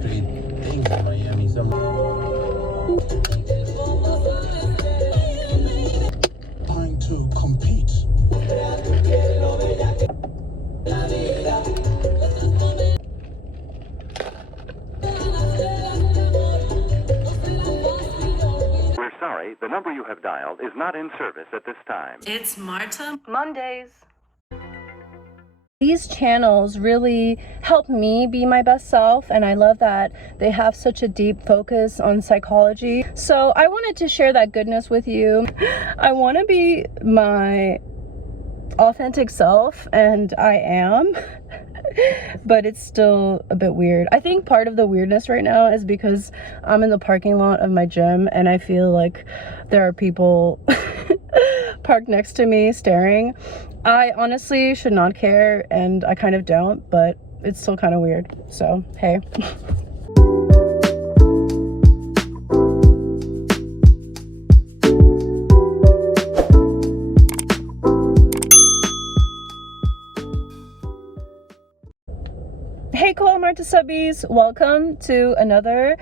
Great things in Miami. Trying to compete. We're sorry, the number you have dialed is not in service at this time. It's Marta Mondays. These channels really help me be my best self, and I love that they have such a deep focus on psychology. So I wanted to share that goodness with you. I want to be my authentic self, and I am. But it's still a bit weird. I think part of the weirdness right now is because I'm in the parking lot of my gym and I feel like there are people parked next to me staring. I honestly should not care, and I kind of don't, but it's still kind of weird. So, hey. Hey KoalaSubbies, welcome to another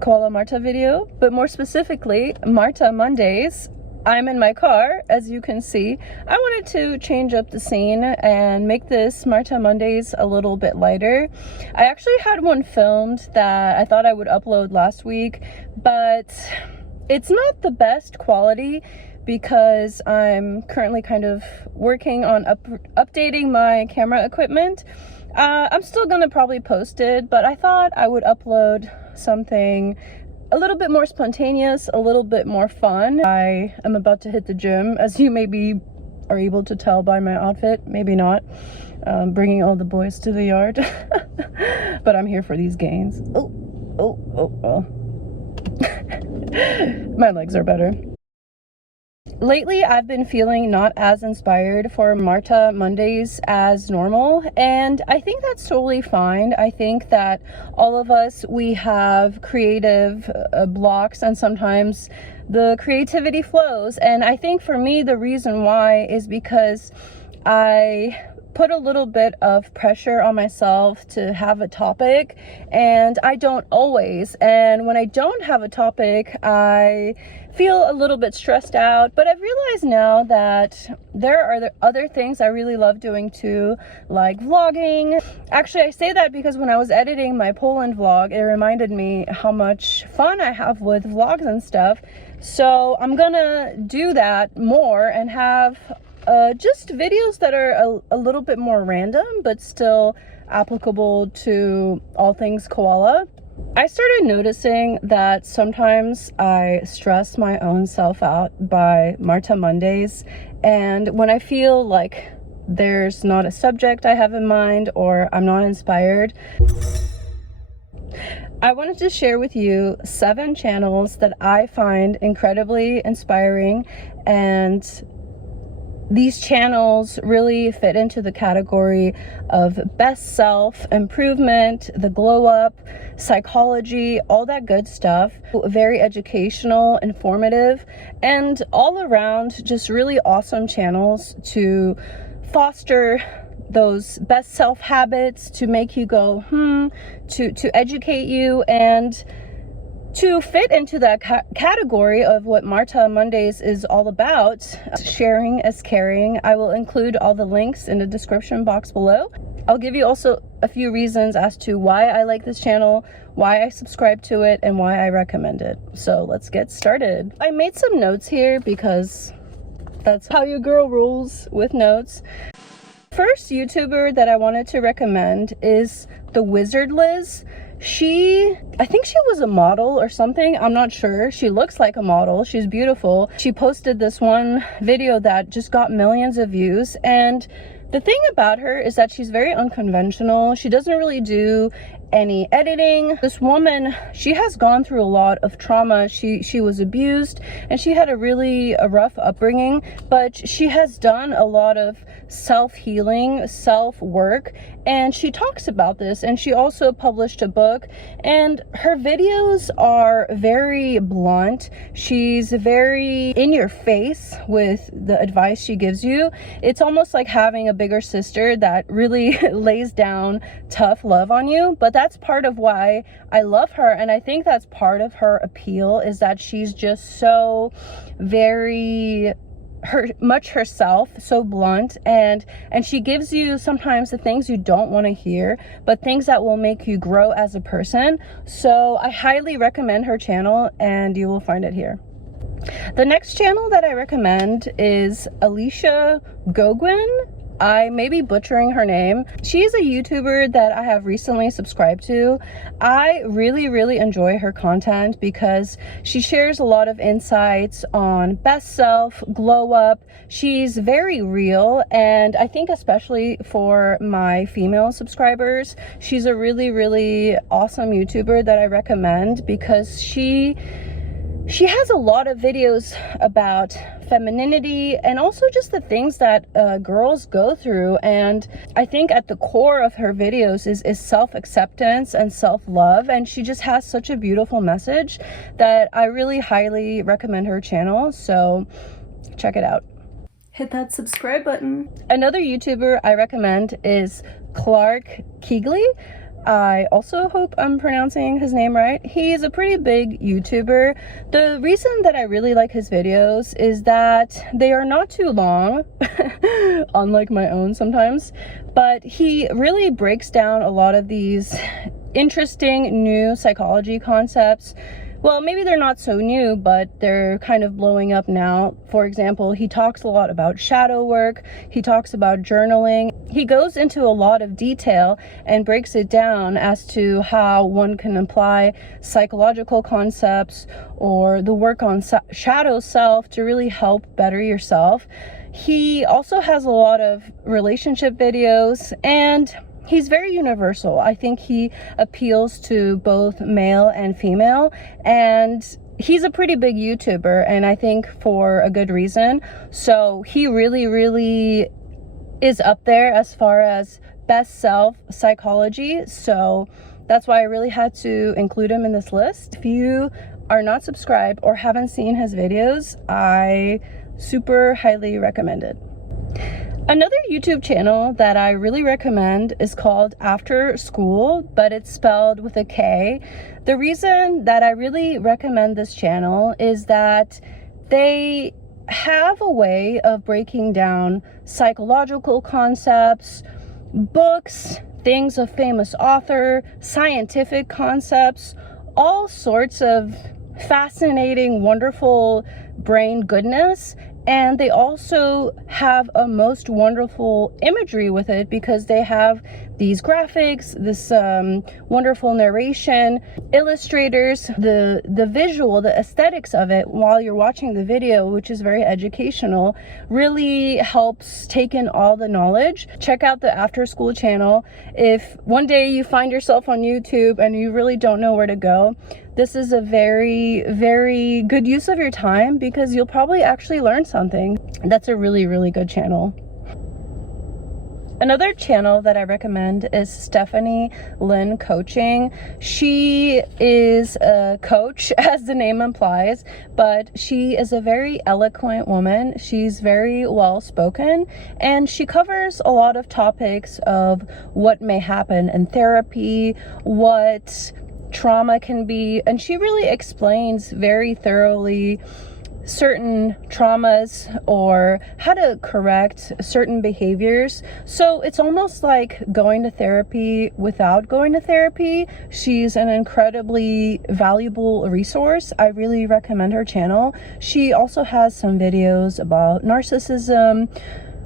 Koala Marta video, but more specifically, Marta Mondays. I'm in my car, as you can see. I wanted to change up the scene and make this Marta Mondays a little bit lighter. I actually had one filmed that I thought I would upload last week, but it's not the best quality because I'm currently kind of working on updating my camera equipment. I'm still gonna probably post it, but I thought I would upload something a little bit more spontaneous, a little bit more fun. I am about to hit the gym, as you maybe are able to tell by my outfit, maybe not. Bringing all the boys to the yard. But I'm here for these gains. Oh. My legs are better. Lately, I've been feeling not as inspired for Marta Mondays as normal, and I think that's totally fine. I think that all of us, we have creative blocks, and sometimes the creativity flows. And I think for me, the reason why is because I put a little bit of pressure on myself to have a topic, and I don't always. And when I don't have a topic, I feel a little bit stressed out. But I've realized now that there are other things I really love doing too, like vlogging. Actually, I say that because when I was editing my Poland vlog, it reminded me how much fun I have with vlogs and stuff. So I'm gonna do that more and have just videos that are a little bit more random, but still applicable to all things koala. I started noticing that sometimes I stress my own self out by Marta Mondays, and when I feel like there's not a subject I have in mind or I'm not inspired, I wanted to share with you 7 channels that I find incredibly inspiring, and these channels really fit into the category of best self, improvement, the glow up, psychology, all that good stuff. Very educational, informative, and all around just really awesome channels to foster those best self habits, to make you go, to educate you, and to fit into that category of what Marta Mondays is all about. Sharing is caring. I will include all the links in the description box below. I'll give you also a few reasons as to why I like this channel, why I subscribe to it, and why I recommend it. So let's get started. I made some notes here because that's how your girl rolls, with notes. First YouTuber that I wanted to recommend is the Wizard Liz. I think she was a model or something, I'm not sure. She looks like a model, she's beautiful. She posted this one video that just got millions of views, and the thing about her is that she's very unconventional. She doesn't really do any editing. This woman, she has gone through a lot of trauma. She was abused, and she had a really rough upbringing, but she has done a lot of self-healing, self-work, and she talks about this, and she also published a book, and her videos are very blunt. She's very in your face with the advice she gives you. It's almost like having a bigger sister that really lays down tough love on you, but that's part of why I love her, and I think that's part of her appeal, is that she's just so very much herself, so blunt, and she gives you sometimes the things you don't want to hear, but things that will make you grow as a person. So I highly recommend her channel, and you will find it here. The next channel that I recommend is Alicia Goguen. I may be butchering her name. She's a YouTuber that I have recently subscribed to. I really enjoy her content because she shares a lot of insights on best self, glow up. She's very real, and I think especially for my female subscribers, she's a really awesome YouTuber that I recommend because she has a lot of videos about femininity and also just the things that girls go through, and I think at the core of her videos is self-acceptance and self-love, and she just has such a beautiful message that I really highly recommend her channel, so check it out. Hit that subscribe button. Another YouTuber I recommend is Clark Keegley. I also hope I'm pronouncing his name right. He's a pretty big YouTuber. The reason that I really like his videos is that they are not too long, unlike my own sometimes, but he really breaks down a lot of these interesting new psychology concepts. Well, maybe they're not so new, but they're kind of blowing up now. For example, he talks a lot about shadow work. He talks about journaling. He goes into a lot of detail and breaks it down as to how one can apply psychological concepts or the work on shadow self to really help better yourself. He also has a lot of relationship videos, and he's very universal. I think he appeals to both male and female, and he's a pretty big YouTuber, and I think for a good reason. So he really is up there as far as best self psychology, so that's why I really had to include him in this list. If you are not subscribed or haven't seen his videos, I super highly recommend it. Another YouTube channel that I really recommend is called After School, but it's spelled with a K. The reason that I really recommend this channel is that they have a way of breaking down psychological concepts, books, things of famous author, scientific concepts, all sorts of fascinating, wonderful brain goodness. And they also have a most wonderful imagery with it because they have these graphics, this wonderful narration, illustrators, the visual, the aesthetics of it while you're watching the video, which is very educational, really helps take in all the knowledge. Check out the After School channel. If one day you find yourself on YouTube and you really don't know where to go, this is a very good use of your time because you'll probably actually learn something. That's a really good channel. Another channel that I recommend is Stephanie Lynn Coaching. She is a coach, as the name implies, but she is a very eloquent woman. She's very well spoken, and she covers a lot of topics of what may happen in therapy, what trauma can be, and she really explains very thoroughly certain traumas or how to correct certain behaviors. So it's almost like going to therapy without going to therapy. She's an incredibly valuable resource. I really recommend her channel. She also has some videos about narcissism,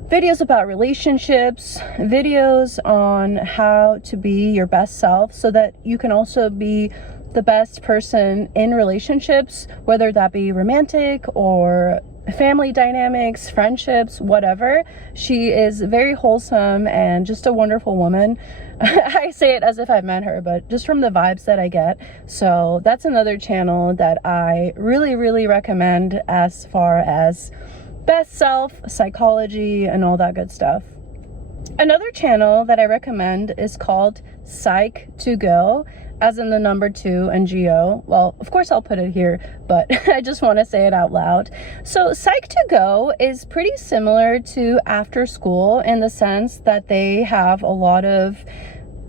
videos about relationships, videos on how to be your best self so that you can also be the best person in relationships, whether that be romantic or family dynamics, friendships, whatever. She is very wholesome and just a wonderful woman. I say it as if I've met her, but just from the vibes that I get. So that's another channel that I really recommend as far as best self, psychology, and all that good stuff. Another channel that I recommend is called Psych2Go, as in the number 2 and GO. Well, of course I'll put it here, but I just want to say it out loud. So Psych2Go is pretty similar to After School in the sense that they have a lot of,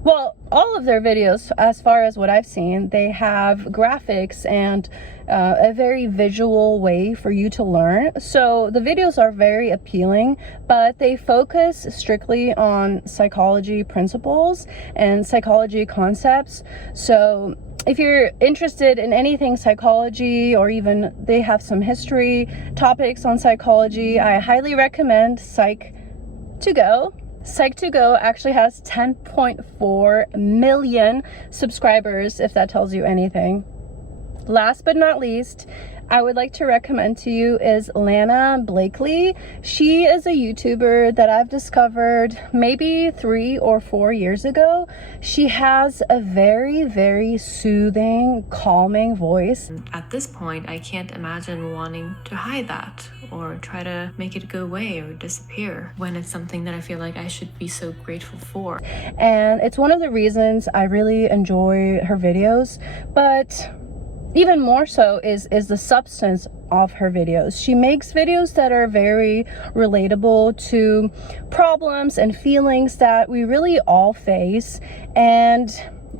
well, all of their videos, as far as what I've seen, they have graphics and a very visual way for you to learn. So the videos are very appealing, but they focus strictly on psychology principles and psychology concepts. So if you're interested in anything psychology, or even they have some history topics on psychology, I highly recommend Psych2Go. Psych2Go actually has 10.4 million subscribers, if that tells you anything. Last but not least, I would like to recommend to you is Lana Blakely. She is a YouTuber that I've discovered maybe 3 or 4 years ago. She has a very, very soothing, calming voice. At this point, I can't imagine wanting to hide that or try to make it go away or disappear when it's something that I feel like I should be so grateful for. And it's one of the reasons I really enjoy her videos, but even more so is the substance of her videos. She makes videos that are very relatable to problems and feelings that we really all face, and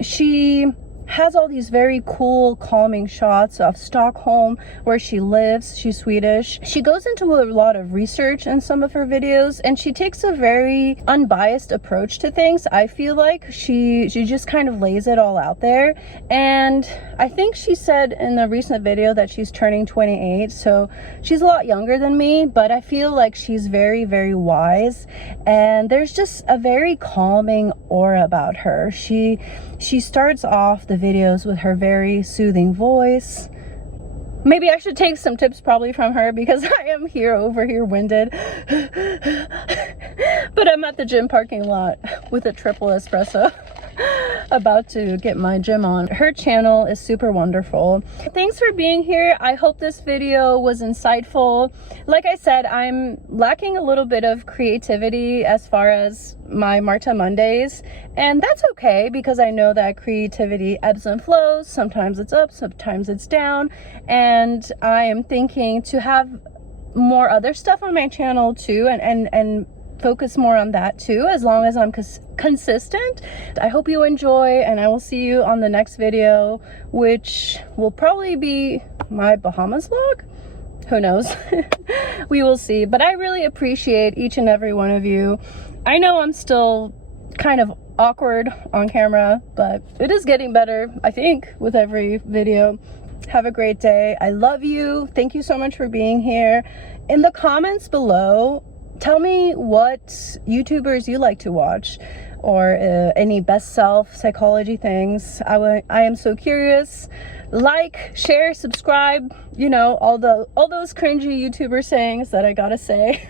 she has all these very cool, calming shots of Stockholm, where she lives. She's Swedish. She goes into a lot of research in some of her videos, and she takes a very unbiased approach to things. I feel like she just kind of lays it all out there. And I think she said in the recent video that she's turning 28, so she's a lot younger than me, but I feel like she's very, very wise, and there's just a very calming aura about her. She starts off the videos with her very soothing voice. Maybe I should take some tips probably from her, because I am over here winded. But I'm at the gym parking lot with a triple espresso, about to get my gym on. Her channel is super wonderful. Thanks for being here. I hope this video was insightful. Like I said, I'm lacking a little bit of creativity as far as my Marta Mondays, and that's okay, because I know that creativity ebbs and flows. Sometimes it's up, sometimes it's down, and I am thinking to have more other stuff on my channel too, and focus more on that too, as long as I'm consistent. I hope you enjoy, and I will see you on the next video, which will probably be my Bahamas vlog. Who knows? We will see. But I really appreciate each and every one of you. I know I'm still kind of awkward on camera, but it is getting better, I think, with every video. Have a great day. I love you. Thank you so much for being here. In the comments below, tell me what YouTubers you like to watch, or any best self psychology things. I am so curious. Like, share, subscribe, you know, all those cringy YouTuber sayings that I gotta say.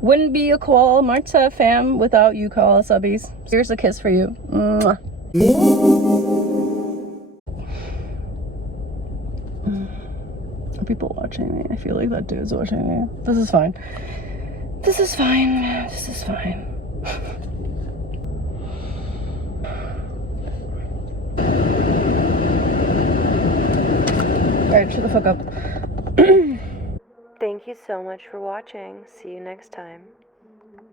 Wouldn't be a Koala Marta fam without you, KoalaSubbies. Here's a kiss for you. Mwah. Are people watching me? I feel like that dude's watching me. This is fine. This is fine. This is fine. Alright, shut the fuck up. Thank you so much for watching. See you next time.